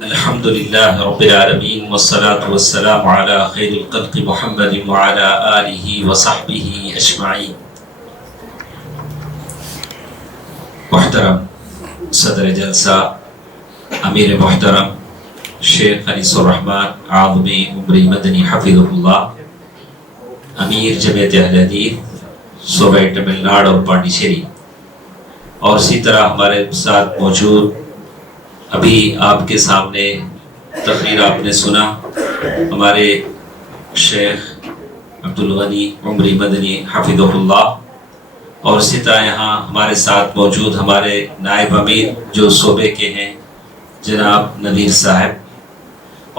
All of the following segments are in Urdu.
الحمدللہ رب العالمین والصلاة والسلام علی خیر الخلق محمد وعلی آلہ وصحبہ اجمعین۔ محترم صدر جلسہ امیر محترم شیخ انیس الرحمن عالمی عمری مدنی حفظہ اللہ، امیر جمعیت اہل حدیث صوبہ تمل ناڈو اور پانڈیچیری، اور اسی طرح ہمارے ساتھ موجود ابھی آپ کے سامنے تقریر آپ نے سنا ہمارے شیخ عبدالغنی عمری مدنی حفظہ اللہ، اور اسی طرح یہاں ہمارے ساتھ موجود ہمارے نائب امیر جو صوبے کے ہیں جناب نذیر صاحب،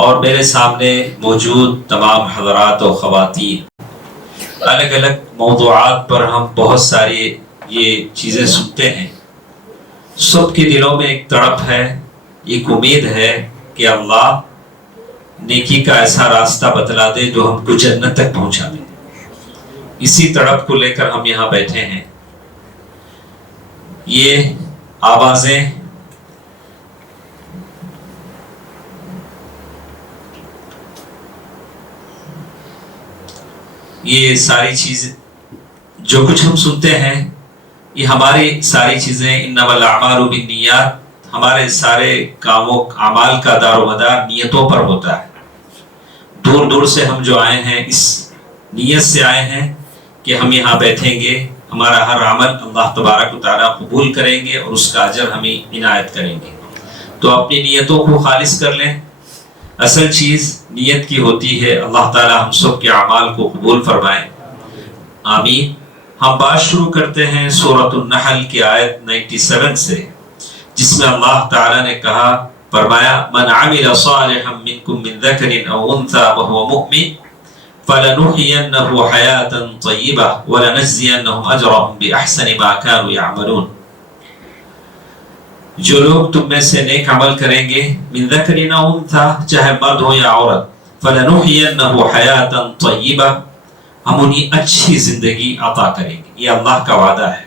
اور میرے سامنے موجود تمام حضرات و خواتین۔ الگ الگ موضوعات پر ہم بہت ساری یہ چیزیں سنتے ہیں، سب کے دلوں میں ایک تڑپ ہے، ایک امید ہے کہ اللہ نیکی کا ایسا راستہ بتلا دے جو ہم کو جنت تک پہنچا دے۔ اسی تڑپ کو لے کر ہم یہاں بیٹھے ہیں۔ یہ آوازیں یہ ساری چیزیں جو کچھ ہم سنتے ہیں، یہ ہماری ساری چیزیں انما الاعمال بالنیات، ہمارے سارے کاموں اعمال کا دار و مدار نیتوں پر ہوتا ہے۔ دور دور سے ہم جو آئے ہیں اس نیت سے آئے ہیں کہ ہم یہاں بیٹھیں گے، ہمارا ہر عمل اللہ تبارک و تعالیٰ قبول کریں گے اور اس کا اجر ہمیں عنایت کریں گے۔ تو اپنی نیتوں کو خالص کر لیں، اصل چیز نیت کی ہوتی ہے۔ اللہ تعالیٰ ہم سب کے اعمال کو قبول فرمائے، آمین۔ ہم بات شروع کرتے ہیں سورۃ النحل کی آیت 97 سے، جس میں اللہ تعالیٰ نے کہا، فرمایا من عمل صالحا منکم من ذکر او انثی وهو مؤمن فلنحینہ حیاۃ طیبہ ولنجزینہم اجرہم باحسن ما كانوا يعملون۔ جو لوگ تم میں سے نیک عمل کریں گے، من ذکر او انثی، چاہے مرد ہو یا عورت، فلنحینہ حیاۃ طیبہ، ہم انہیں اچھی زندگی عطا کریں گے۔ یہ اللہ کا وعدہ ہے۔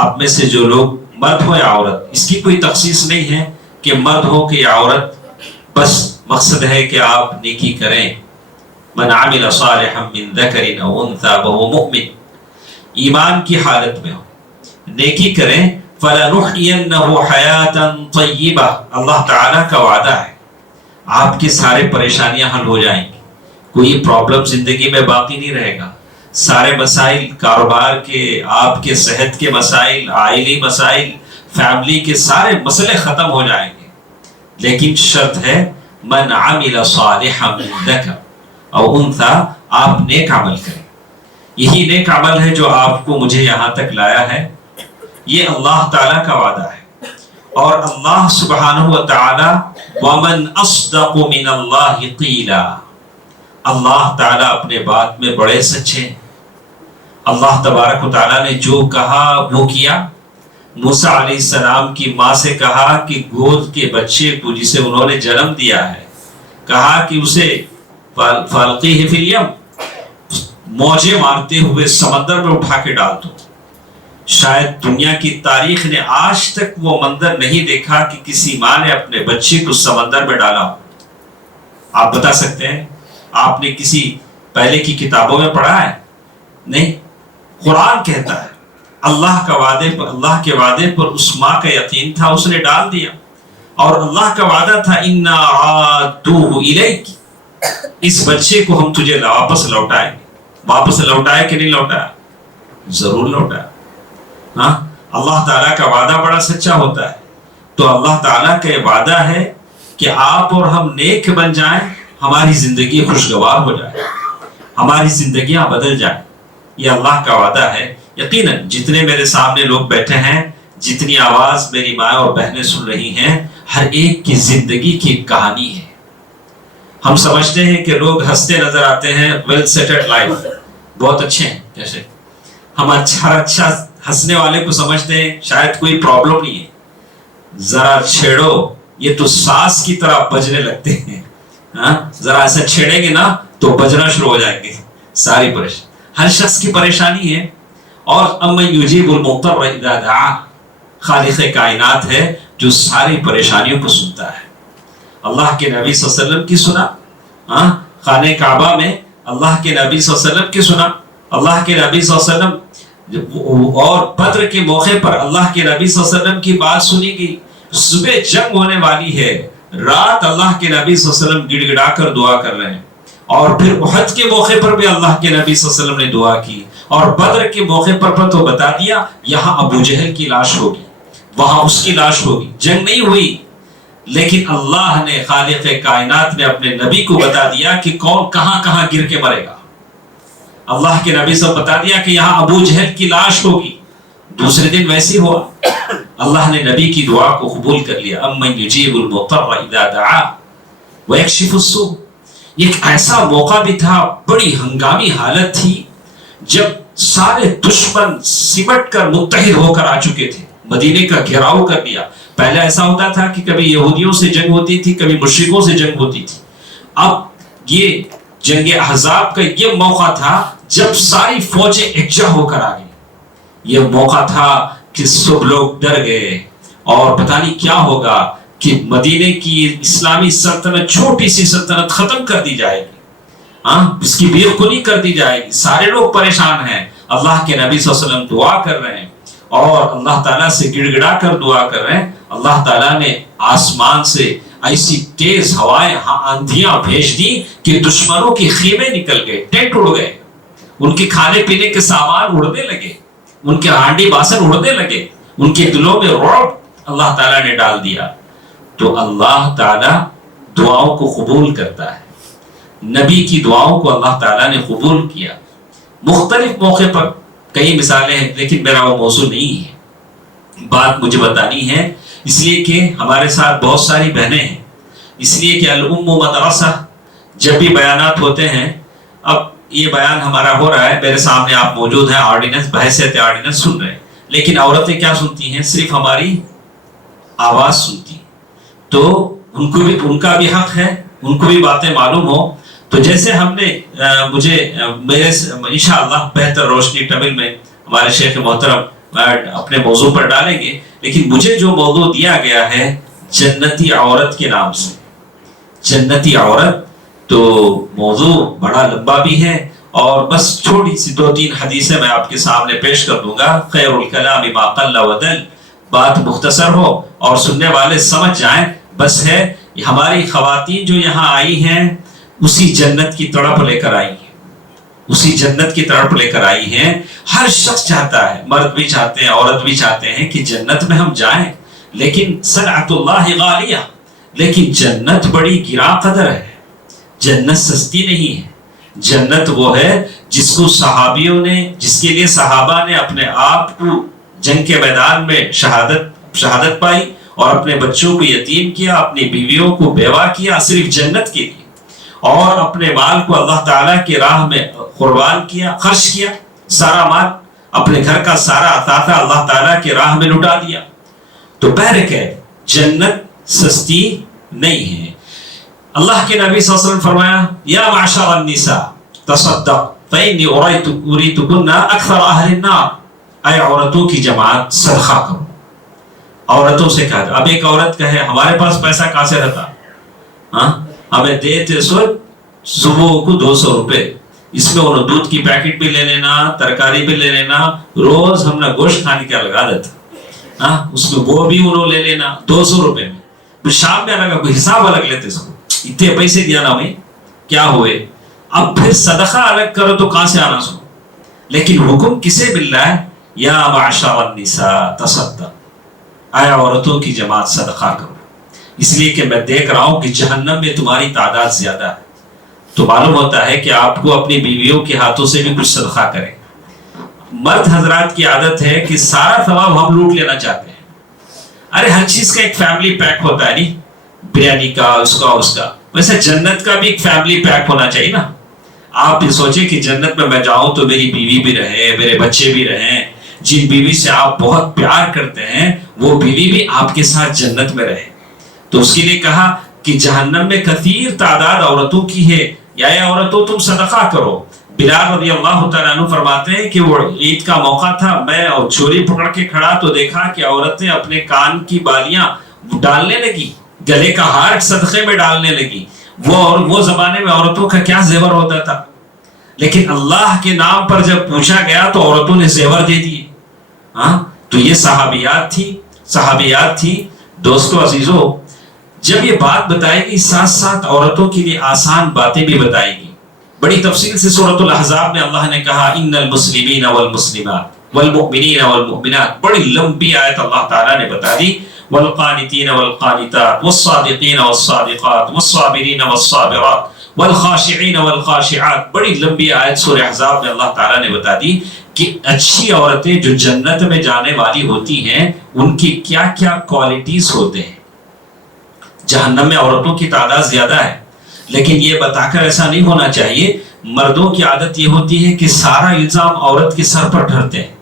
آپ میں سے جو لوگ مرد ہو یا عورت، اس کی کوئی تخصیص نہیں ہے کہ مرد ہو کہ یا عورت، بس مقصد ہے کہ آپ نیکی کریں۔ من عمل صالحا من ذکر او انثی وهو مؤمن، ایمان کی حالت میں ہو، نیکی کریں۔ فلنحینہ حیاۃ طیبہ، اللہ تعالیٰ کا وعدہ ہے آپ کی سارے پریشانیاں حل ہو جائیں گی، کوئی پرابلم زندگی میں باقی نہیں رہے گا، سارے مسائل کاروبار کے، آپ کے صحت کے مسائل، عائلی مسائل، فیملی کے سارے مسئلے ختم ہو جائیں گے۔ لیکن شرط ہے من عمل صالحا من ذکر او انثی، آپ نیک عمل کریں۔ یہی نیک عمل ہے جو آپ کو مجھے یہاں تک لایا ہے، یہ اللہ تعالیٰ کا وعدہ ہے۔ اور اللہ سبحانہ و تعالیٰ ومن اصدق من اللہ قیلا، اللہ تعالیٰ اپنے بات میں بڑے سچے ہیں۔ اللہ تبارک و تعالیٰ نے جو کہا وہ کیا۔ موسیٰ علیہ السلام کی ماں سے کہا کہ گود کے بچے کو جسے انہوں نے جنم دیا ہے، کہا کہ اسے فالقیہ فی الیم، موجیں مارتے ہوئے سمندر میں اٹھا کے ڈال دو۔ شاید دنیا کی تاریخ نے آج تک وہ منظر نہیں دیکھا کہ کسی ماں نے اپنے بچے کو سمندر میں ڈالا ہو۔ آپ بتا سکتے ہیں؟ آپ نے کسی پہلے کی کتابوں میں پڑھا ہے؟ نہیں، قرآن کہتا ہے اللہ کا وعدے پر، اللہ کے وعدے پر اس ماں کا یقین تھا، اس نے ڈال دیا۔ اور اللہ کا وعدہ تھا انا عادوہ الیک، اس بچے کو ہم تجھے واپس لوٹائیں گے۔ واپس لوٹائے کہ نہیں لوٹایا؟ ضرور لوٹایا۔ ہاں، اللہ تعالیٰ کا وعدہ بڑا سچا ہوتا ہے۔ تو اللہ تعالیٰ کا وعدہ ہے کہ آپ اور ہم نیک بن جائیں، ہماری زندگی خوشگوار ہو جائے، ہماری زندگیاں بدل جائیں، یہ اللہ کا وعدہ ہے۔ یقیناً جتنے میرے سامنے لوگ بیٹھے ہیں، جتنی آواز میری ماں اور بہنیں سن رہی ہیں، ہر ایک کی زندگی کی ایک کہانی ہے۔ ہم سمجھتے ہیں کہ لوگ ہنستے نظر آتے ہیں، ویل سیٹلڈ لائف، بہت اچھے ہیں، جیسے ہم اچھا ہنسنے والے کو سمجھتے ہیں شاید کوئی پرابلم نہیں ہے، ذرا چھیڑو یہ تو ساس کی طرح بجنے لگتے ہیں، ذرا ایسا چھیڑیں گے نا تو بجنا شروع ہو جائیں گے، ساری پریشانی ہر شخص کی پریشانی ہے۔ اور امن یجیب المضطر اذا دعا، خالق کائنات ہے جو ساری پریشانیوں کو سنتا ہے۔ اللہ کے نبی صلی اللہ علیہ وسلم کی سنا، خانہ کعبہ میں اللہ کے نبی صلی اللہ علیہ وسلم کی سنا، اللہ کے نبی صلی اللہ علیہ وسلم، اور بدر کے موقع پر اللہ کے نبی صلی اللہ علیہ وسلم کی بات سنی گئی۔ صبح جنگ ہونے والی ہے، رات اللہ کے نبی صلی اللہ علیہ وسلم گڑ گڑا کر دعا کر رہے ہیں، اور پھر احد کے موقع پر بھی اللہ کے نبی صلی اللہ علیہ وسلم نے دعا کی، اور بدر کے موقع پر تو بتا دیا یہاں ابو جہل کی لاش ہوگی، وہاں اس کی لاش ہوگی، جنگ نہیں ہوئی، لیکن اللہ نے خالق کائنات نے اپنے نبی کو بتا دیا کہ کون کہاں کہاں گر کے مرے گا۔ اللہ کے نبی سے بتا دیا کہ یہاں ابو جہل کی لاش ہوگی، دوسرے دن ویسی ہوا۔ اللہ نے نبی کی دعا کو قبول کر لیا، امن یجیب المضطر اذا دعا ویکشف السوء۔ ایک ایسا موقع بھی تھا، بڑی ہنگامی حالت تھی، جب سارے دشمن سمٹ کر متحد ہو کر آ چکے تھے، مدینے کا گھیراؤ کر لیا۔ پہلے ایسا ہوتا تھا کہ کبھی یہودیوں سے جنگ ہوتی تھی، کبھی مشرکوں سے جنگ ہوتی تھی۔ اب یہ جنگ احزاب کا یہ موقع تھا جب ساری فوجیں یکجا ہو کر آ گئی۔ یہ موقع تھا کہ سب لوگ ڈر گئے اور پتہ نہیں کیا ہوگا، کہ مدینے کی اسلامی سلطنت، چھوٹی سی سلطنت ختم کر دی جائے گی، اس کی بے خونی کر دی جائے گی۔ سارے لوگ پریشان ہیں، اللہ کے نبی صلی اللہ علیہ وسلم دعا کر رہے ہیں اور اللہ تعالیٰ سے گڑ گڑا کر دعا کر رہے ہیں۔ اللہ تعالیٰ نے آسمان سے ایسی تیز ہوائیں، آندھیاں بھیج دی کہ دشمنوں کے خیمے نکل گئے، ٹینٹ اڑ گئے، ان کے کھانے پینے کے سامان اڑنے لگے، ان کے ہانڈی باسن اڑنے لگے، ان کے دلوں میں رعب اللہ تعالیٰ نے ڈال دیا۔ تو اللہ تعالیٰ دعاؤں کو قبول کرتا ہے، نبی کی دعاؤں کو اللہ تعالیٰ نے قبول کیا۔ مختلف موقع پر کئی مثالیں ہیں، لیکن میرا وہ موضوع نہیں ہے، بات مجھے بتانی ہے، اس لیے کہ ہمارے ساتھ بہت ساری بہنیں ہیں، اس لیے کہ الام مدرسہ جب بھی بیانات ہوتے ہیں، اب یہ بیان ہمارا ہو رہا ہے، میرے سامنے آپ موجود ہیں، آرڈیننس بحیثیت آرڈیننس سن رہے ہیں، لیکن عورتیں کیا سنتی ہیں؟ صرف ہماری آواز سنتی ہیں۔ تو ان کو بھی، ان کا بھی حق ہے، ان کو بھی باتیں معلوم ہو۔ تو جیسے ہم نے مجھے میرے انشاءاللہ بہتر روشنی ٹبل میں ہمارے شیخ محترم اپنے موضوع پر ڈالیں گے، لیکن مجھے جو موضوع دیا گیا ہے جنتی عورت کے نام سے، جنتی عورت، تو موضوع بڑا لمبا بھی ہے، اور بس چھوٹی سی 2-3 حدیثیں میں آپ کے سامنے پیش کر دوں گا۔ خیر الکلام ما قل ودل، بات مختصر ہو اور سننے والے سمجھ جائیں، بس ہے۔ ہماری خواتین جو یہاں آئی ہیں اسی جنت کی تڑپ لے کر آئی ہیں، اسی جنت کی تڑپ لے کر آئی ہیں۔ ہر شخص چاہتا ہے، مرد بھی چاہتے ہیں، عورت بھی چاہتے ہیں کہ جنت میں ہم جائیں، لیکن صنعت اللہ غالیہ، لیکن جنت بڑی گراں قدر ہے، جنت سستی نہیں ہے۔ جنت وہ ہے جس کو صحابیوں نے، جس کے لیے صحابہ نے اپنے آپ کو جنگ کے میدان میں شہادت پائی، اور اپنے بچوں کو یتیم کیا، اپنی بیویوں کو بیوہ کیا، صرف جنت کے لیے، اور اپنے مال کو اللہ تعالیٰ کی راہ میں قربان کیا، خرچ کیا، سارا مال، اپنے گھر کا سارا اثاثہ اللہ تعالیٰ کی راہ میں لٹا دیا۔ تو بہرکیف جنت سستی نہیں ہے۔ اللہ کے نبی صلی اللہ علیہ وسلم فرمایا، یا معشر النساء تصدق فإنی أريتكن أكثر أهل النار، اے عورتوں کی جماعت صدقہ کرو۔ عورتوں سے کہا جائے، اب ایک عورت کہے ہمارے پاس پیسہ کہاں سے رہتا، ہمیں دیتے سو صبح کو 200 روپے، اس میں انہوں دودھ کی پیکٹ بھی لے لینا، ترکاری بھی لے لینا، روز ہم نے گوشت کھانے کا لگا دیتا، اس میں وہ بھی انہوں لے لینا 200 روپے میں، پھر شام میں الگ حساب الگ لیتے اس کو، اتنے پیسے دیا نا بھائی کیا ہوئے، اب پھر صدقہ الگ کرو تو کہاں سے آنا سو۔ لیکن حکم کسے مل رہا ہے؟ یا معشر النساء تصدق، اے عورتوں کی جماعت صدقہ کرو، اس لیے کہ میں دیکھ رہا ہوں کہ جہنم میں تمہاری تعداد زیادہ ہے۔ تو معلوم ہوتا ہے کہ آپ کو اپنی بیویوں کے ہاتھوں سے بھی کچھ صدقہ کریں۔ مرد حضرات کی عادت ہے کہ سارا ثواب ہم لوٹ لینا چاہتے ہیں، ارے ہر چیز کا ایک فیملی پیک ہوتا ہے، نہیں بریانی کا، اس کا، ویسے جنت کا بھی ایک فیملی پیک ہونا چاہیے نا۔ آپ بھی سوچیں کہ جنت میں جاؤں تو میری بیوی بھی رہے، میرے بچے بھی رہیں، جن بیوی سے آپ بہت پیار کرتے ہیں وہ بیوی بھی آپ کے ساتھ جنت میں رہے۔ تو اس کے لیے کہا کہ جہنم میں کثیر تعداد عورتوں کی ہے، یا عورتوں تم صدقہ کرو، بلال رضی اللہ تعالیٰ عنہ فرماتے ہیں کہ وہ عید کا موقع تھا، میں چھری پکڑ کے کھڑا تو دیکھا کہ عورتیں اپنے کان کی بالیاں ڈالنے لگی، گلے کا ہار صدقے میں ڈالنے لگی. وہ زمانے میں عورتوں کا کیا زیور ہوتا تھا، لیکن اللہ کے نام پر جب پوچھا گیا تو عورتوں نے زیور دے دیے. ہاں تو یہ صحابیات تھی. دوستو عزیزو، جب یہ بات بتائے گی ساتھ ساتھ عورتوں کے لیے آسان باتیں بھی بتائے گی. بڑی تفصیل سے سورۃ الاحزاب میں اللہ نے کہا ان المسلمین والمسلمات والمؤمنین والمؤمنات، بڑی لمبی آیت اللہ تعالیٰ نے بتا دی. والقانتین والقانتات والصادقین والصادقات والصابرین والصابرات والخاشعین والخاشعات، بڑی لمبی آیت سورہ احزاب میں اللہ تعالیٰ نے بتا دی کہ اچھی عورتیں جو جنت میں جانے والی ہوتی ہیں ان کی کیا کیا کوالٹیز ہوتے ہیں. جہنم میں عورتوں کی تعداد زیادہ ہے، لیکن یہ بتا کر ایسا نہیں ہونا چاہیے. مردوں کی عادت یہ ہوتی ہے کہ سارا الزام عورت کے سر پر ڈھرتے ہیں.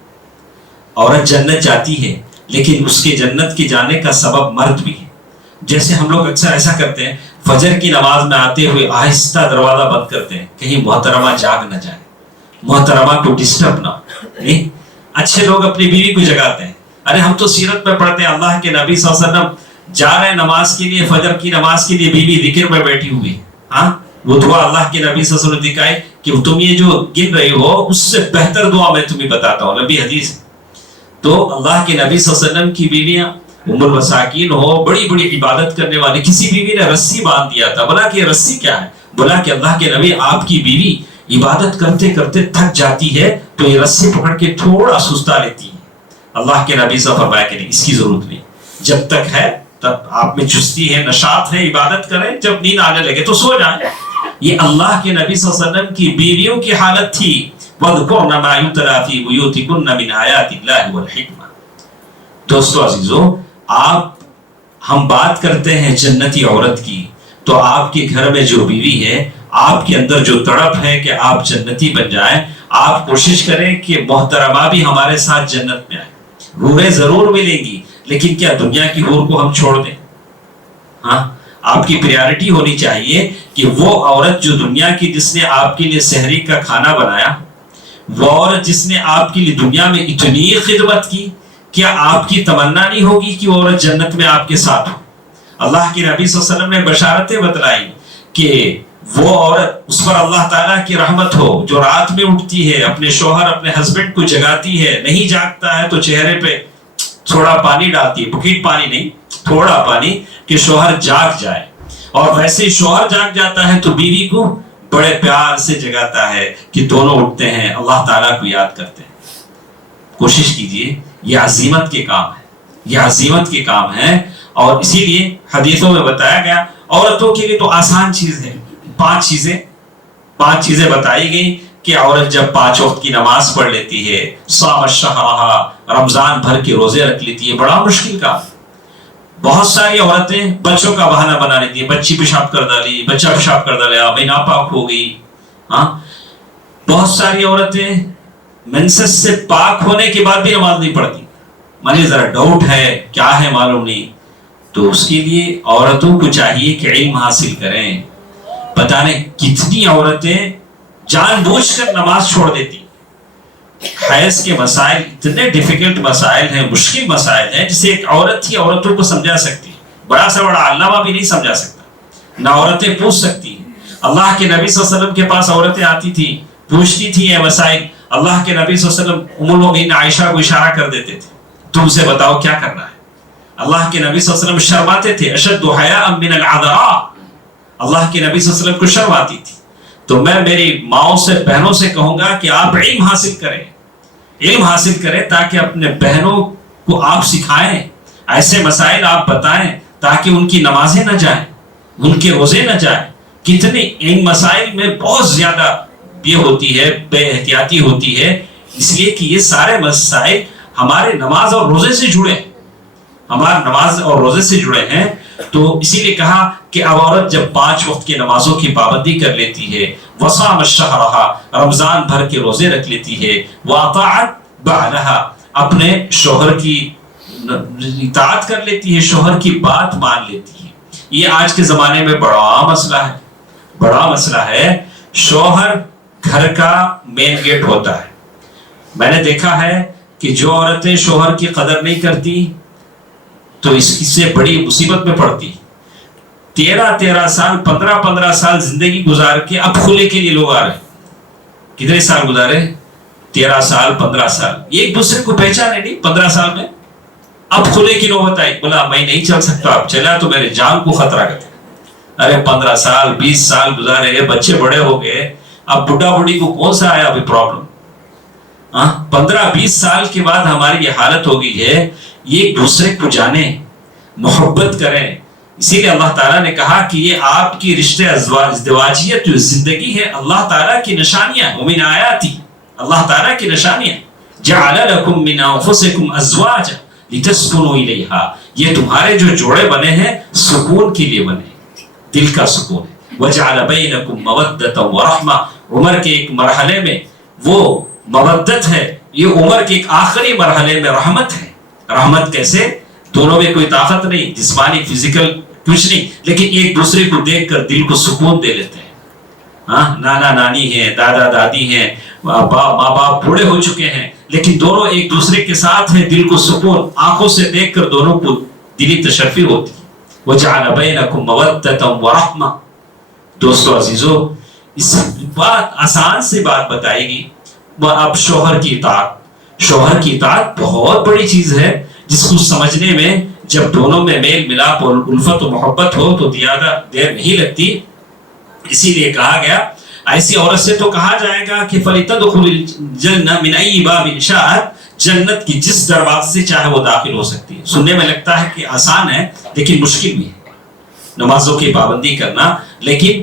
عورت جنت جاتی ہے لیکن اس کے جنت کے جانے کا سبب مرد بھی ہے. جیسے ہم لوگ اکثر ایسا کرتے ہیں، فجر کی نماز میں آتے ہوئے آہستہ دروازہ بند کرتے ہیں کہیں محترمہ جاگ نہ جائے، محترمہ کو ڈسٹرب نہ ہو. نہیں، اچھے لوگ اپنی بیوی کو جگاتے ہیں. ارے ہم تو سیرت میں پڑھتے ہیں اللہ کے نبی صلی اللہ علیہ وسلم جا رہے ہیں نماز کے لیے، فجر کی نماز کے لیے، بیوی ذکر میں بیٹھی ہوئی. ہاں وہ دعا اللہ کے نبی صلی اللہ علیہ وسلم دکھائے کہ تم یہ جو گن رہی ہو اس سے بہتر دعا میں تمہیں بتاتا ہوں، نبی حدیث. تو اللہ کے نبی صلی اللہ علیہ وسلم کی بیویاں ام المساکین ہو، بڑی بڑی عبادت کرنے والی، کسی بیوی نے رسی باندھ دیا تھا. بولا کہ رسی کیا ہے؟ بولا کہ اللہ کے نبی آپ کی بیوی عبادت کرتے کرتے تھک جاتی ہے تو یہ رسی پکڑ کے تھوڑا سستا لیتی ہے. اللہ کے نبی صلی اللہ علیہ وسلم فرمایا کہ نہیں، اس کی ضرورت نہیں، جب تک ہے تب آپ میں چستی ہے، نشاط ہے، عبادت کریں، جب نیند آنے لگے تو سو جائیں. یہ اللہ کے نبی صلی اللہ علیہ وسلم کی بیویوں کی حالت تھی. وَاذْكُرْنَ مَا يُتْلَىٰ فِي بُيُوتِكُنَّ مِنْ آيَاتِ اللَّهِ وَالْحِكْمَةِ. دوستو عزیزو، ہم بات کرتے ہیں جنتی عورت کی، تو آپ کے گھر میں جو بیوی ہے، آپ کے اندر جو تڑپ ہے کہ آپ جنتی بن جائیں، آپ کوشش کریں کہ محترمہ بھی ہمارے ساتھ جنت میں آئے. حوریں ضرور ملیں گی، لیکن کیا دنیا کی حور کو ہم چھوڑ دیں؟ ہاں، آپ کی پریارٹی ہونی چاہیے کہ وہ عورت جو دنیا کی، جس نے آپ کے لیے سحری کا کھانا بنایا، وہ عورت جس نے آپ کے لیے دنیا میں اتنی خدمت کی، کیا آپ کی تمنا نہیں ہوگی کہ وہ عورت جنت میں آپ کے ساتھ ہو؟ اللہ کے نبی صلی اللہ علیہ وسلم نے بشارتیں بتلائی کہ وہ عورت، اس پر اللہ تعالیٰ کی رحمت ہو، جو رات میں اٹھتی ہے، اپنے شوہر اپنے ہسبینڈ کو جگاتی ہے، نہیں جاگتا ہے تو چہرے پہ تھوڑا پانی ڈالتی ہے، بکیٹ پانی نہیں، تھوڑا پانی، کہ شوہر جاگ جائے. اور ویسے شوہر جاگ جاتا ہے تو بیوی کو بڑے پیار سے جگاتا ہے کہ دونوں اٹھتے ہیں، اللہ تعالیٰ کو یاد کرتے ہیں. کوشش کیجئے، یہ عزیمت کے کام ہے، یہ عزیمت کے کام ہے. اور اسی لیے حدیثوں میں بتایا گیا عورتوں کے لیے تو آسان چیز ہے. پانچ چیزیں بتائی گئی کہ عورت جب 5 وقت کی نماز پڑھ لیتی ہے، صام الشہرہ، رمضان بھر کے روزے رکھ لیتی ہے. بڑا مشکل کام. بہت ساری عورتیں بچوں کا بہانہ بنا لیتی ہیں، بچی پیشاب کر ڈالی، بچہ پیشاب کر ڈالا، میں ناپاک ہو گئی. ہاں، بہت ساری عورتیں منسس سے پاک ہونے کے بعد بھی نماز نہیں پڑھتی. مجھے ذرا ڈاؤٹ ہے، کیا ہے معلوم نہیں. تو اس کے لیے عورتوں کو چاہیے کہ علم حاصل کریں. پتہ نہیں کتنی عورتیں جان بوجھ کر نماز چھوڑ دیتی. حیض کے مسائل اتنے ڈیفیکلٹ مسائل ہیں، مشکل مسائل ہیں، جسے ایک عورت ہی عورتوں کو سمجھا سکتی ہے. بڑا سے بڑا علامہ بھی نہیں سمجھا سکتا. نہ عورتیں پوچھ سکتی ہیں. اللہ کے نبی صلی اللہ علیہ وسلم کے پاس عورتیں آتی تھی، پوچھتی تھی یہ مسائل. اللہ کے نبی صلی اللہ علیہ وسلم ام المؤمنین عائشہ کو اشارہ کر دیتے تھے، تم سے بتاؤ کیا کرنا ہے. اللہ کے نبی صلی اللہ علیہ وسلم شرماتے تھے. اشد حیاء من العذراء، اللہ کے نبی صلی اللہ علیہ وسلم کو شرم آتی تھی. تو میں میری ماؤں سے، بہنوں سے کہوں گا کہ آپ علم حاصل کریں، علم حاصل کریں تاکہ اپنے بہنوں کو آپ سکھائیں، ایسے مسائل آپ بتائیں تاکہ ان کی نمازیں نہ جائیں، ان کے روزے نہ جائیں. کتنے ان مسائل میں بہت زیادہ یہ ہوتی ہے، بے احتیاطی ہوتی ہے، اس لیے کہ یہ سارے مسائل ہمارے نماز اور روزے سے جڑے ہیں، ہمارے نماز اور روزے سے جڑے ہیں. تو اسی لیے کہا کہ اب عورت جب 5 وقت کی نمازوں کی پابندی کر لیتی ہے، وصام الشہرہ، رمضان بھر کے روزے رکھ لیتی ہے، واطاعت بعلہا، اپنے شوہر کی اطاعت کر لیتی ہے، شوہر کی بات مان لیتی ہے. یہ آج کے زمانے میں بڑا مسئلہ ہے، بڑا مسئلہ ہے. شوہر گھر کا مین گیٹ ہوتا ہے. میں نے دیکھا ہے کہ جو عورتیں شوہر کی قدر نہیں کرتی تو اس سے بڑی مصیبت میں پڑتی. 13 سال 15 سال زندگی گزار کے اب خلے کے لیے لوگ آ رہے. کتنے سال گزارے؟ 13 سال 15 سال. ایک دوسرے کو پہچانے نہیں 15 سال میں. اب خلے کی نوبت آئی. بولا میں نہیں چل سکتا، اب چلا تو میرے جان کو خطرہ کرتے. ارے 15 سال 20 سال گزارے، بچے بڑے ہو گئے، اب بڈھا بڑھی کو کون سا آیا ابھی پرابلم؟ 15-20 سال کے بعد ہماری یہ حالت ہو گئی ہے. ایک دوسرے کو جانیں، محبت کریں. اسی لیے اللہ تعالیٰ نے کہا کہ یہ آپ کی رشتے ازدواجیت جو زندگی ہے اللہ تعالیٰ کی نشانیاں. ومن آیاتی، اللہ تعالیٰ کی نشانیاں. جعل لکم من انفسکم ازواجا لتسکنوا الیہا، یہ تمہارے جو جوڑے بنے ہیں سکون کے لیے بنے، دل کا سکون ہے. وجعل بینکم مودۃ ورحمہ، عمر کے ایک مرحلے میں وہ مودت ہے، یہ عمر کے ایک آخری مرحلے میں رحمت ہے. رحمت کیسے؟ دونوں میں کوئی طاقت نہیں، جسمانی فزیکل کچھ نہیں، لیکن ایک دوسرے کو دیکھ کر دل کو سکون دے لیتے ہیں. نانا نانی ہیں، دادا دادی ہیں، ماں باپ بوڑھے ہو چکے ہیں، لیکن دونوں ایک دوسرے کے ساتھ ہیں، دل کو سکون، آنکھوں سے دیکھ کر دونوں کو دلی تشفی ہوتی. وجعل بینکم مودۃ ورحمہ. دوستو عزیزو، اس بات آسان سی بات بتائے گی. اب شوہر کی اطاعت، شوہر کی اطاعت بہت بڑی چیز ہے جس کو سمجھنے میں جب دونوں میں میل ملاپ اور الفت و محبت ہو تو زیادہ دیر نہیں لگتی. اسی لیے کہا گیا ایسی عورت سے تو کہا جائے گا کہ فَلِتَدْخُلِ الْجَنَّةَ مِنْ أَيِّ بَابٍ شَاءَتْ، جنت کی جس دروازے سے چاہے وہ داخل ہو سکتی ہے. سننے میں لگتا ہے کہ آسان ہے لیکن مشکل بھی ہے نمازوں کی پابندی کرنا، لیکن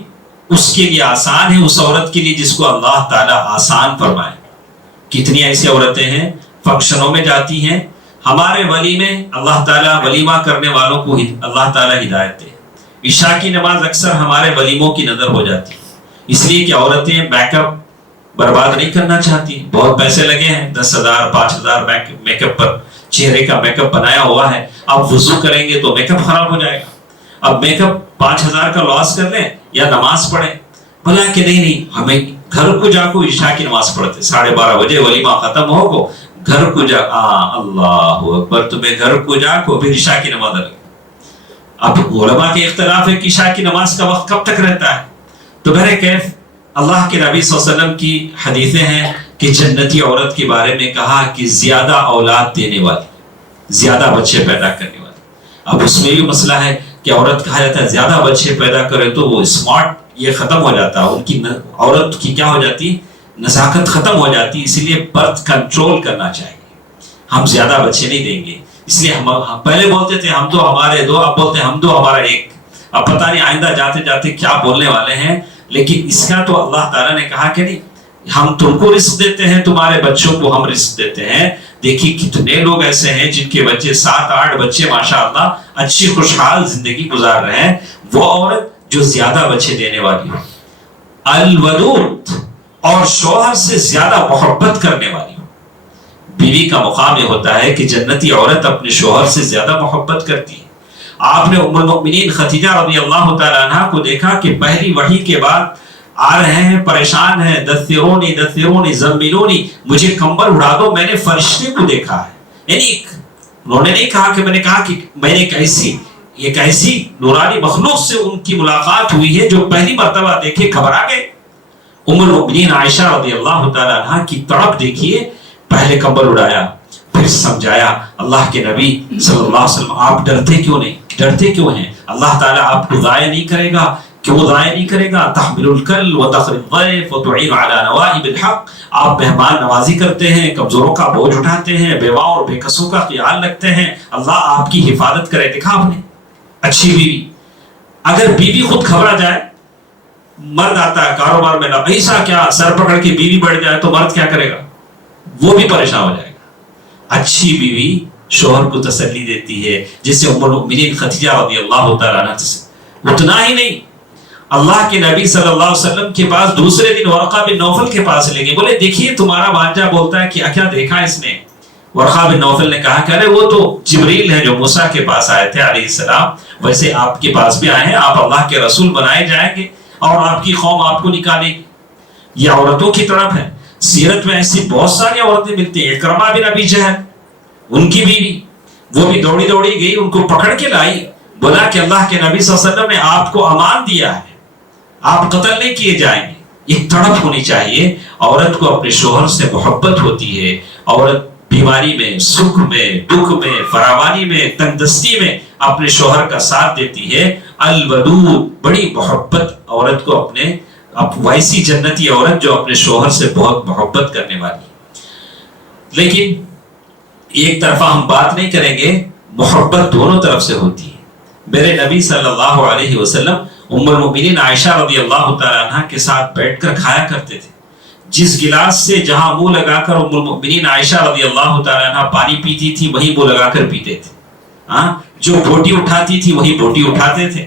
اس کے لیے آسان ہے اس عورت کے لیے جس کو اللہ تعالیٰ آسان فرمائے. کتنی ایسی عورتیں ہیں فنکشنوں میں جاتی ہیں. ہمارے ولی میں اللہ تعالیٰ ولیمہ کرنے والوں کو اللہ تعالیٰ ہدایت دے. عشاء کی نماز اکثر ہمارے ولیموں کی نظر ہو جاتی ہے، اس لیے کہ عورتیں میک اپ برباد نہیں کرنا چاہتی. بہت پیسے لگے ہیں، 10,000 5,000 میک اپ پر، چہرے کا میک اپ بنایا ہوا ہے. اب وضو کریں گے تو میک اپ خراب ہو جائے گا. اب میک اپ 5,000 کا لاس کر لیں یا نماز پڑھیں. بولا کہ نہیں ہمیں گھر کو جا کو عشاء کی نماز پڑھتے 12:30 بجے ولیمہ ختم ہو کو گھر کو جا. اللہ اکبر، تمہیں گھر کو جا کو پھر عشاء کی نماز لگے. اب علماء کے اختلاف ہے کہ عشاء کی نماز کا وقت کب تک رہتا ہے. تو بہرکیف اللہ کے نبی صلی اللہ علیہ وسلم کی حدیثیں ہیں کہ جنتی عورت کے بارے میں کہا کہ زیادہ اولاد دینے والی، زیادہ بچے پیدا کرنے والی. اب اس میں بھی مسئلہ ہے کہ عورت کہا جاتا ہے زیادہ بچے پیدا کرے تو وہ اسمارٹ، یہ ختم ہو جاتا ہے ان کی، عورت کی کیا ہو جاتی، نزاکت ختم ہو جاتی. اس لیے برتھ کنٹرول کرنا چاہیے. ہم زیادہ بچے نہیں دیں گے، اس لیے ہم پہلے بولتے تھے ہم تو ہمارے دو، اب بولتے ہم تو ہمارا ایک. اب پتہ نہیں آئندہ جاتے جاتے کیا بولنے والے ہیں. لیکن اس کا تو اللہ تعالیٰ نے کہا کہ نہیں، ہم تم کو رزق دیتے ہیں، تمہارے بچوں کو ہم رزق دیتے ہیں. دیکھیے کتنے لوگ ایسے ہیں جن کے بچے 7-8 بچے ماشاءاللہ اچھی خوشحال زندگی گزار رہے ہیں. وہ عورت جو زیادہ بچے دینے والی ہو، الودود، اور شوہر سے زیادہ محبت کرنے والی ہو. بیوی کا مقام یہ ہوتا ہے کہ جنتی عورت اپنے شوہر سے زیادہ محبت کرتی ہے. آپ نے ام المؤمنین خدیجہ رضی اللہ تعالیٰ عنہ کو دیکھا کہ پہلی وحی کے بعد آ رہے ہیں، پریشان ہیں، دثرونی دثرونی زملونی، مجھے کمبل اڑا دو. میں نے فرشتے کو دیکھا ہے، یعنی انہوں نے نہیں کہا کہ میں نے کہا کہ میں نے ایک ایسی نورانی مخلوق سے ان کی ملاقات ہوئی ہے جو پہلی مرتبہ دیکھے گھبرا گئے. ام المؤمنین عائشہ رضی اللہ تعالیٰ عنہ کی تڑپ دیکھیے، پہلے کمبل اڑایا پھر سمجھایا. اللہ کے نبی صلی اللہ علیہ وسلم آپ ڈرتے کیوں نہیں، ڈرتے کیوں ہیں؟ اللہ تعالیٰ آپ کو ضائع نہیں کرے گا. کیوں ضائع نہیں کرے گا؟ تحمل الکل وتقری الضیف وتعین علی نوائب الحق، آپ مہمان نوازی کرتے ہیں، کمزوروں کا بوجھ اٹھاتے ہیں، بیواؤں اور بے کسوں کا خیال رکھتے ہیں. اللہ آپ کی حفاظت کرے. دیکھا آپ نے اچھی بیوی. اگر بیوی خود گھبرا جائے، مرد آتا ہے کاروبار میں، ایسا کیا سر پکڑ کے بیوی بڑھ جائے تو مرد کیا کرے گا؟ وہ بھی پریشان ہو جائے گا. اچھی بیوی شوہر کو تسلی دیتی ہے، جسے ام المؤمنین خدیجہ رضی اللہ تعالیٰ عنہ سے. اتنا ہی نہیں، اللہ کے نبی صلی اللہ علیہ وسلم کے پاس دوسرے دن ورقہ بن نوفل کے پاس لے گئے. بولے دیکھیے تمہارا بھانجا بولتا ہے کیا کیا دیکھا اس نے. ورقہ بن نوفل نے کہا کہ ارے وہ تو جبریل ہے جو موسیٰ کے پاس آئے تھے علیہ السلام، ویسے آپ کے پاس بھی آئے ہیں، آپ اللہ کے رسول بنائے جائیں گے اور آپ کی قوم آپ کو نکالے گی. یہ عورتوں کی طرف ہے. سیرت میں ایسی بہت ساری عورتیں ملتی ہیں. اکرمہ بن ابی جہل ان کی بیوی، وہ بھی دوڑی دوڑی گئی، ان کو پکڑ کے لائی، بولا کہ اللہ کے نبی صلی اللہ علیہ وسلم نے آپ کو امان دیا ہے، آپ قتل نہیں کیے جائیں گے. ایک تڑپ ہونی چاہیے. عورت کو اپنے شوہر سے محبت ہوتی ہے. عورت بیماری میں، سکھ میں، دکھ میں، فراوانی میں، تندرستی میں اپنے شوہر کا ساتھ دیتی ہے. الودود، بڑی محبت عورت کو اپنے، ویسی جنتی عورت جو اپنے شوہر سے بہت محبت کرنے والی. لیکن ایک طرفہ ہم بات نہیں کریں گے، محبت دونوں طرف سے ہوتی ہے. میرے نبی صلی اللہ علیہ وسلم ام المؤمنین عائشہ رضی اللہ تعالی عنہ کے ساتھ بیٹھ کر کھایا کرتے تھے. جس گلاس سے جہاں منہ لگا کر ام المؤمنین عائشہ رضی اللہ تعالی عنہ پانی پیتی تھی وہی منہ لگا کر پیتے تھے. جو بوٹی اٹھاتی تھی وہی بوٹی اٹھاتے تھے.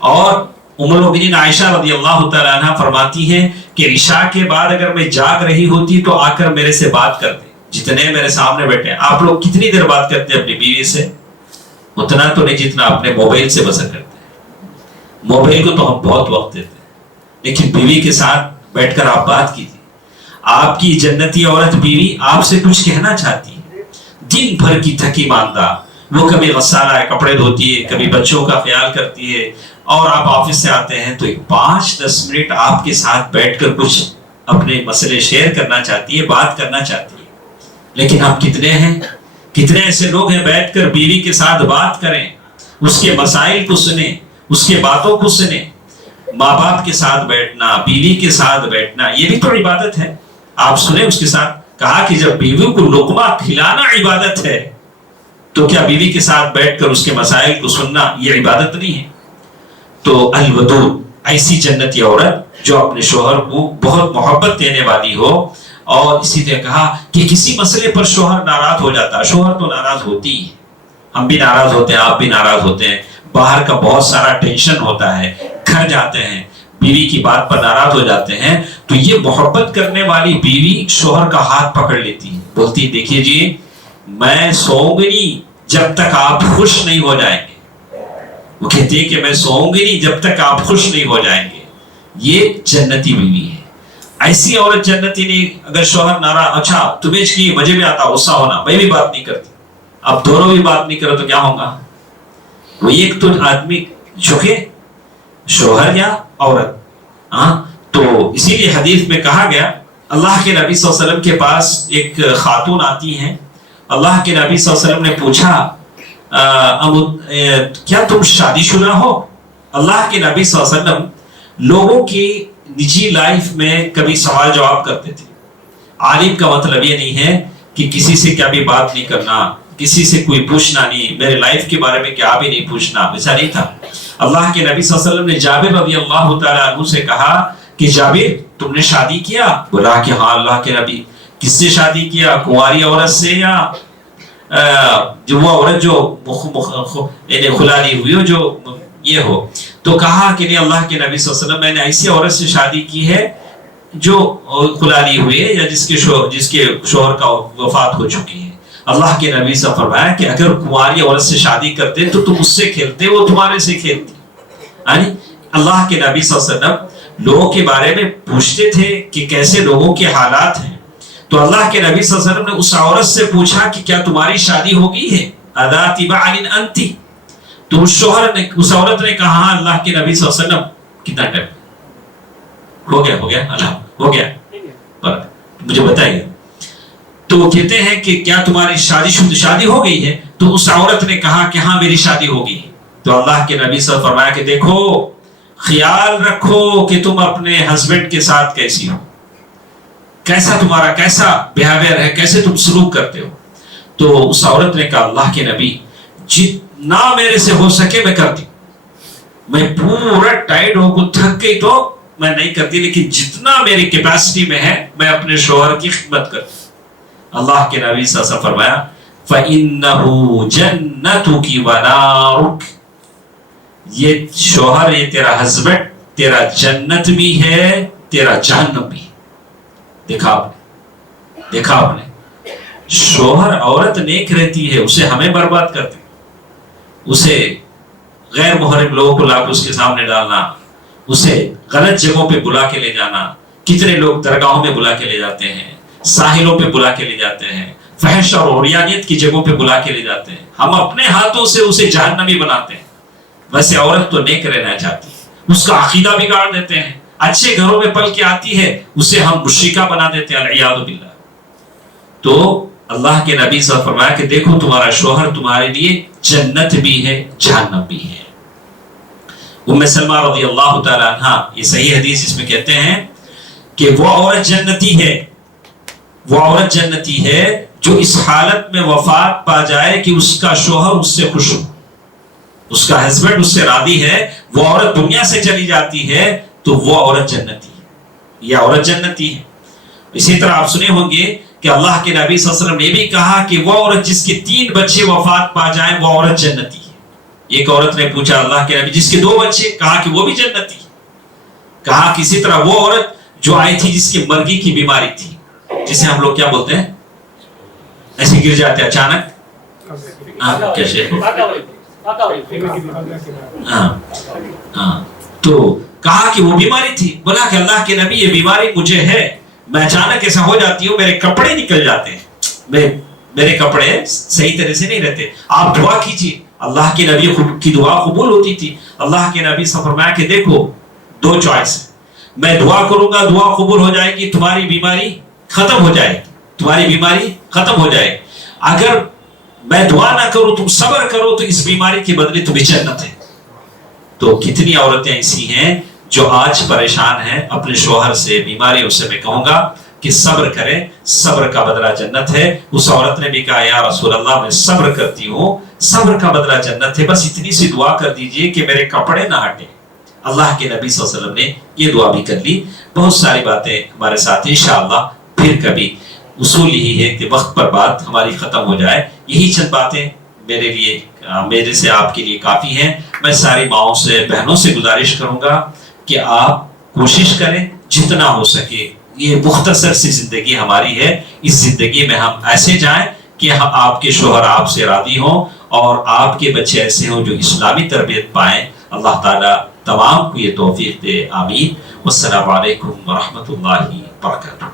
اور ام المؤمنین عائشہ رضی اللہ تعالی عنہ فرماتی ہے کہ عشاء کے بعد اگر میں جاگ رہی ہوتی تو آ کر میرے سے بات کرتے. جتنے میرے سامنے بیٹھے ہیں، آپ لوگ کتنی دیر بات کرتے ہیں اپنی بیوی سے؟ اتنا تو نہیں جتنا اپنے موبائل سے بسر کرتے ہیں. موبائل کو تو ہم بہت وقت دیتے ہیں، لیکن بیوی کے ساتھ بیٹھ کر آپ بات کیجیے. آپ کی جنتی عورت بیوی آپ سے کچھ کہنا چاہتی ہے. دن بھر کی تھکی ماندہ وہ کبھی غسالہ ہے، کپڑے دھوتی ہے، کبھی بچوں کا خیال کرتی ہے، اور آپ آفس سے آتے ہیں تو 5-10 منٹ آپ کے ساتھ بیٹھ کر کچھ اپنے مسئلے شیئر کرنا چاہتی ہے، بات کرنا چاہتی ہے. لیکن ہم کتنے ہیں، کتنے ایسے لوگ ہیں بیٹھ کر بیوی کے ساتھ بات کریں، اس کے مسائل کو سنیں، اس کے باتوں کو سنیں. ماں باپ کے ساتھ بیٹھنا، بیوی کے ساتھ بیٹھنا، یہ بھی تو عبادت ہے. آپ سنیں اس کے ساتھ. کہا کہ جب بیوی کو لقمہ کھلانا عبادت ہے تو کیا بیوی کے ساتھ بیٹھ کر اس کے مسائل کو سننا یہ عبادت نہیں ہے؟ تو الودود، ایسی جنتی عورت جو اپنے شوہر کو بہت محبت دینے والی ہو. اور اسی طرح کہا کہ کسی مسئلے پر شوہر ناراض ہو جاتا ہے. شوہر تو ناراض ہوتی ہے، ہم بھی ناراض ہوتے ہیں، آپ بھی ناراض ہوتے ہیں. باہر کا بہت سارا ٹینشن ہوتا ہے، گھر جاتے ہیں بیوی کی بات پر ناراض ہو جاتے ہیں، تو یہ محبت کرنے والی بیوی شوہر کا ہاتھ پکڑ لیتی ہے، بولتی دیکھیے جی میں سوؤں گی نہیں جب تک آپ خوش نہیں ہو جائیں گے. وہ کہتی ہے کہ میں سوؤں گی نہیں جب تک آپ خوش نہیں ہو جائیں گے. یہ جنتی بیوی ہے. ایسی عورت جنتی نہیں. اگر شوہر ناراض، اچھا تمہیں کی مجھے بھی آتا غصہ ہونا، میں بھی بات نہیں کرتی، اب دونوں بھی بات نہیں کرو تو کیا ہوگا؟ وہ ایک تو آدمی جھکے، شوہر یا عورت. تو اسی لیے حدیث میں کہا گیا، اللہ کے نبی صلی اللہ علیہ وسلم کے پاس ایک خاتون آتی ہیں. اللہ کے نبی صلی اللہ علیہ وسلم نے پوچھا کیا تم شادی شدہ ہو؟ اللہ کے نبی صلی اللہ علیہ وسلم لوگوں کی نجی لائف میں کبھی سوال جواب کرتے تھے. عالم کا مطلب یہ نہیں ہے کہ کسی سے کیا بھی بات نہیں کرنا، کسی سے کوئی پوچھنا نہیں، میرے لائف کے بارے میں کیا بھی نہیں پوچھنا، ایسا نہیں تھا. اللہ کے نبی صلی اللہ علیہ وسلم نے جابر رضی اللہ تعالی عنہ سے کہا کہ جابر تم نے شادی کیا؟ بولا کہ ہاں اللہ کے نبی. کس سے شادی کیا؟ کنواری عورت سے یا جو وہ عورت جو خلا لی ہوئی ہو، جو یہ ہو؟ تو کہا کہ نہیں اللہ کے نبی صلی اللہ علیہ وسلم میں نے ایسی عورت سے شادی کی ہے جو خلا لی ہوئی ہے یا جس کے شوہر کا وفات ہو چکی ہے. اللہ کے نبی سے فرمایا کہ اگر کنواری عورت سے شادی کرتے تو تم اس سے کھیلتے، وہ تمہارے سے کھیلتی. یعنی اللہ کے نبی صلی اللہ علیہ وسلم لوگوں کے بارے میں پوچھتے تھے کہ کیسے لوگوں کے حالات ہیں. تو اللہ کے نبی صلی اللہ علیہ وسلم نے اس عورت سے پوچھا کہ کیا تمہاری شادی ہو گئی ہے؟ اذات بعل انت؟ تو اس عورت نے کہا ہاں اللہ کے نبی صلی اللہ علیہ وسلم. کتنا ٹائم ہو گیا اللہ ہو گیا پر مجھے بتائیے. تو وہ کہتے ہیں کہ کیا تمہاری شادی ہو گئی ہے؟ تو اس عورت نے کہا کہ ہاں میری شادی ہو گئی. تو اللہ کے نبی صلی اللہ علیہ وسلم فرمایا کہ دیکھو خیال رکھو کہ تم اپنے ہسبینڈ کے ساتھ کیسی ہو، کیسا تمہارا کیسا بیہیویئر ہے، کیسے تم سلوک کرتے ہو. تو اس عورت نے کہا اللہ کے نبی جتنا میرے سے ہو سکے میں کرتی، میں پورا ٹائٹ ہو کو تھک گئی تو میں نہیں کرتی، لیکن جتنا میری کیپیسٹی میں ہے میں اپنے شوہر کی خدمت کرتی. اللہ کے نبی صلی اللہ علیہ وسلم فرمایا فَإِنَّهُ جَنَّتُكِ وَنَارُكِ، یہ شوہر، یہ تیرا ہسبینڈ تیرا جنت بھی ہے تیرا جہنم بھی. دیکھا آپ نے شوہر عورت نیک رہتی ہے اسے ہمیں برباد کرتے، اسے غیر محرم لوگوں کو لا کے اس کے سامنے ڈالنا، اسے غلط جگہوں پہ بلا کے لے جانا، کتنے لوگ درگاہوں میں بلا کے لے جاتے ہیں، ساحلوں پہ بلا کے لے جاتے ہیں، فحش اور عریانیت کی جگہوں پہ بلا کے لے جاتے ہیں، ہم اپنے ہاتھوں سے اسے جہنمی بناتے ہیں۔ ویسے عورت تو نیک رہنا چاہتی ہے، اس کا عقیدہ بگاڑ دیتے ہیں، اچھے گھروں میں پل کے آتی ہے اسے ہم مشرکہ بنا دیتے ہیں، العیاذ باللہ۔ تو اللہ کے نبی صلی اللہ علیہ وسلم فرمایا کہ دیکھو تمہارا شوہر تمہارے لیے جنت بھی ہے جہنم بھی ہے۔ ام سلمہ رضی اللہ تعالی عنہ، یہ صحیح حدیث اس میں کہتے ہیں کہ وہ عورت جنتی ہے، وہ عورت جنتی ہے جو اس حالت میں وفات پا جائے کہ اس کا شوہر اس سے خوش ہو، اس کا ہسبینڈ اس سے راضی ہے، وہ عورت دنیا سے چلی جاتی ہے تو وہ عورت جنتی ہے، یہ عورت جنتی ہے۔ اسی طرح آپ سنے ہوں گے کہ اللہ کے نبی صلی اللہ علیہ وسلم نے بھی کہا کہ وہ عورت جس کے 3 بچے وفات پا جائیں وہ عورت جنتی ہے۔ ایک عورت نے پوچھا اللہ کے نبی جس کے 2 بچے، کہا کہ وہ بھی جنتی ہے۔ کہا کسی طرح وہ عورت جو آئی تھی جس کی مرگی کی بیماری تھی، جسے ہم لوگ کیا بولتے ہیں، ایسے گر جاتے اچانک، کیسے تو کہا کہ وہ بیماری تھی، بولا کہ اللہ کے نبی یہ بیماری مجھے ہے، میں اچانک ایسا ہو جاتی ہوں، میرے کپڑے نکل جاتے ہیں، میرے کپڑے صحیح طرح سے نہیں رہتے، آپ دعا کیجیے۔ اللہ کے نبی کی دعا قبول ہوتی تھی۔ اللہ کے نبی سے فرمایا کہ دیکھو 2 چوائس ہے، میں دعا کروں گا دعا قبول ہو جائے گی، تمہاری بیماری ختم ہو جائے گی، تمہاری بیماری ختم ہو جائے گی، اگر میں دعا نہ کروں تم صبر کرو تو اس بیماری کے بدلے تمہیں جنت ہے۔ تو کتنی عورتیں ایسی ہیں جو آج پریشان ہیں اپنے شوہر سے، بیماریوں سے، میں کہوں گا کہ صبر کریں، صبر کا بدلہ جنت ہے۔ اس عورت نے بھی کہا یا رسول اللہ میں صبر کرتی ہوں، صبر کا بدلہ جنت ہے، بس اتنی سی دعا کر دیجئے کہ میرے کپڑے نہ ہٹیں۔ اللہ کے نبی صلی اللہ علیہ وسلم نے یہ دعا بھی کر لی۔ بہت ساری باتیں ہمارے ساتھ انشاءاللہ پھر کبھی، اصول یہی ہے کہ وقت پر بات ہماری ختم ہو جائے۔ یہی چند باتیں میرے لیے، میرے سے آپ کے لیے کافی ہیں۔ میں ساری ماؤں سے، بہنوں سے گزارش کروں گا کہ آپ کوشش کریں جتنا ہو سکے، یہ مختصر سی زندگی ہماری ہے، اس زندگی میں ہم ایسے جائیں کہ آپ کے شوہر آپ سے راضی ہوں اور آپ کے بچے ایسے ہوں جو اسلامی تربیت پائیں۔ اللہ تعالیٰ تمام کو یہ توفیق دے، آمین۔ والسلام علیکم ورحمۃ اللہ وبرکاتہ۔